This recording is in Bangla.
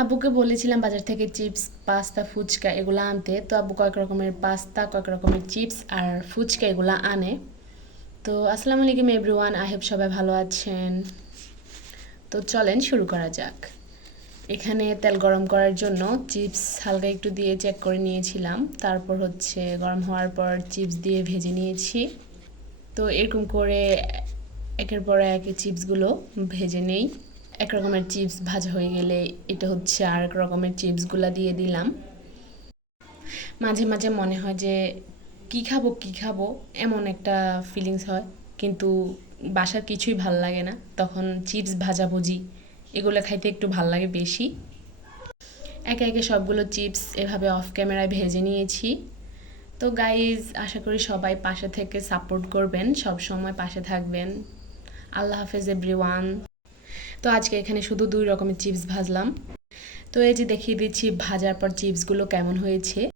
আব্বুকে বলেছিলাম বাজার থেকে চিপস পাস্তা ফুচকা এগুলো আনতে, তো আব্বু কয়েক রকমের পাস্তা কয়েক রকমের চিপস আর ফুচকা এগুলো আনে। তো আসসালামু আলাইকুম এভরিওয়ান, আই হোপ সবাই ভালো আছেন। তো চলেন শুরু করা যাক। এখানে তেল গরম করার জন্য চিপস হালকা একটু দিয়ে চেক করে নিয়েছিলাম, তারপর হচ্ছে গরম হওয়ার পর চিপস দিয়ে ভেজে নিয়েছি। তো এরকম করে একের পর এক চিপসগুলো ভেজে নেই। এক রকমের চিপস ভাজা হয়ে গেলে এটা হচ্ছে আর এক রকমের চিপসগুলো দিয়ে দিলাম। মাঝে মাঝে মনে হয় যে কী খাবো কী খাবো, এমন একটা ফিলিংস হয়, কিন্তু বাসার কিছুই ভাল লাগে না, তখন চিপস ভাজাভুজি এগুলো খাইতে একটু ভাল লাগে বেশি। একে একে সবগুলো চিপস এভাবে অফ ক্যামেরায় ভেজে নিয়েছি। তো গাইজ, আশা করি সবাই পাশে থেকে সাপোর্ট করবেন, সব সময় পাশে থাকবেন। আল্লাহ হাফেজ এভরিওয়ান। তো আজকে এখানে শুধু 2 রকমের চিপস ভাজলাম। তো এই যে দেখিয়ে দিচ্ছি ভাজার পর চিপসগুলো কেমন হয়েছে।